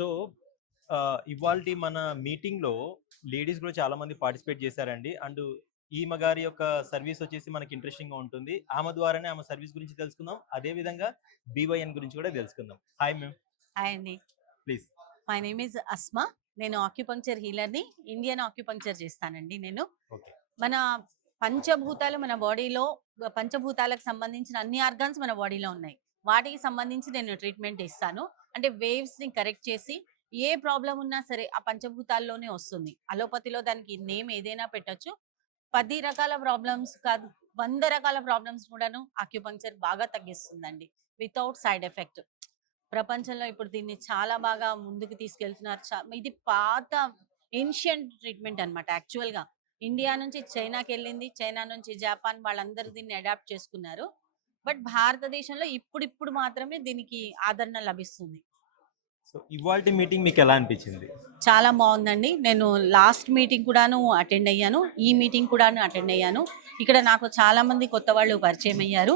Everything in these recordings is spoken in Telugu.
సో ఇవాల్టి మన మీటింగ్‌లో లేడీస్ గూడా చాలా మంది పార్టిసిపేట్ చేశారండి. అండ్ ఈమె గారి యొక్క సర్వీస్ వచ్చేసి మనకి ఇంట్రెస్టింగ్‌గా ఉంటుంది. ఆమె ద్వారానే ఆమె సర్వీస్ గురించి తెలుసుకుందాం. అదే విధంగా బీవైఎన్ గురించి కూడా తెలుసుకుందాం. Hi ma'am. హాయ్ అండి. Please. My name is Asma. నేను ఆక్యుపంక్చర్ హీలర్‌ని. ఇండియన్ ఆక్యుపంక్చర్ చేస్తానండి నేను. ఓకే. మన పంచభూతాలు మన బాడీలో పంచభూతాలకు సంబంధించిన అన్ని ఆర్గాన్స్ మన బాడీలో ఉన్నాయి. వాటికి సంబంధించి నేను ట్రీట్మెంట్ ఇస్తాను. అంటే వేవ్స్‌ని కరెక్ట్ చేసి ఏ ప్రాబ్లమ్ ఉన్నా సరే ఆ పంచభూతాల్లోనే వస్తుంది. అలోపతిలో దానికి నేమ్ ఏదైనా పెట్టొచ్చు. 10 రకాల ప్రాబ్లమ్స్ కాదు, 100 రకాల ప్రాబ్లమ్స్ కూడాను ఆక్యుపంక్చర్ బాగా తగ్గిస్తుందండి. Without side effect. ప్రపంచంలో ఇప్పుడు దీన్ని చాలా బాగా ముందుకు తీసుకెళ్తున్నారు. ఇది పాత ఏన్షియంట్ ట్రీట్మెంట్ అన్నమాట. యాక్చువల్‌గా ఇండియా నుంచి చైనాకెళ్ళింది. చైనా నుంచి జపాన్ వాళ్ళందరూ దీన్ని అడాప్ట్ చేసుకున్నారు. బట్ భారతదేశంలో ఇప్పుడిప్పుడు మాత్రమే దీనికి ఆదరణ లభిస్తుంది. సో ఇవాల్టి మీటింగ్ మీకెలా అనిపించింది? చాలా బాగుందండి. నేను లాస్ట్ మీటింగ్ కూడాను అటెండ్ అయ్యాను. ఈ మీటింగ్ కూడాను అటెండ్ అయ్యాను. ఇక్కడ నాకు చాలా మంది కొత్త వాళ్ళు పరిచయం అయ్యారు.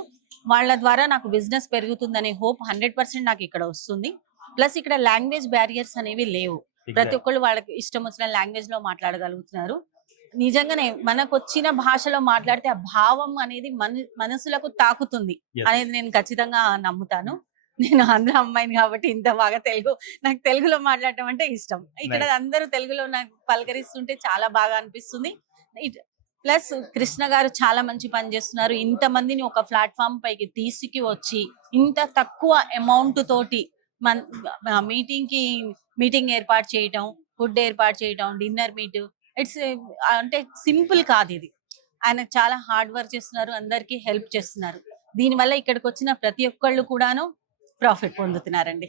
వాళ్ళ ద్వారా నాకు బిజినెస్ పెరుగుతుందనే హోప్ 100% నాకు ఇక్కడ వస్తుంది. ప్లస్ ఇక్కడ లాంగ్వేజ్ బ్యారియర్స్ అనేవి లేవు. ప్రతి ఒక్కళ్ళు వాళ్ళకి ఇష్టం వచ్చిన లాంగ్వేజ్ లో మాట్లాడగలుగుతున్నారు. నిజంగానే మనకొచ్చిన భాషలో మాట్లాడితే ఆ భావం అనేది మనసులకు తాకుతుంది అనేది నేను ఖచ్చితంగా నమ్ముతాను. నేను ఆంధ్ర అమ్మాయిని కాబట్టి ఇంత బాగా నాకు తెలుగులో మాట్లాడటం అంటే ఇష్టం. ఇక్కడ అందరూ తెలుగులో నాకు పలకరిస్తుంటే చాలా బాగా అనిపిస్తుంది. ప్లస్ కృష్ణ గారు చాలా మంచి పని చేస్తున్నారు. ఇంతమందిని ఒక ప్లాట్ఫామ్ పైకి తీసుకు వచ్చి ఇంత తక్కువ అమౌంట్ తోటి మీటింగ్ ఏర్పాటు చేయటం, ఫుడ్ ఏర్పాటు చేయటం, డిన్నర్ మీట్. ఇట్స్ అంటే సింపుల్ కాదు ఇది. ఆయన చాలా హార్డ్ వర్క్ చేస్తున్నారు, అందరికీ హెల్ప్ చేస్తున్నారు. దీనివల్ల ఇక్కడికి వచ్చిన ప్రతి ఒక్కళ్ళు కూడాను ప్రాఫిట్ పొందుతున్నారండి.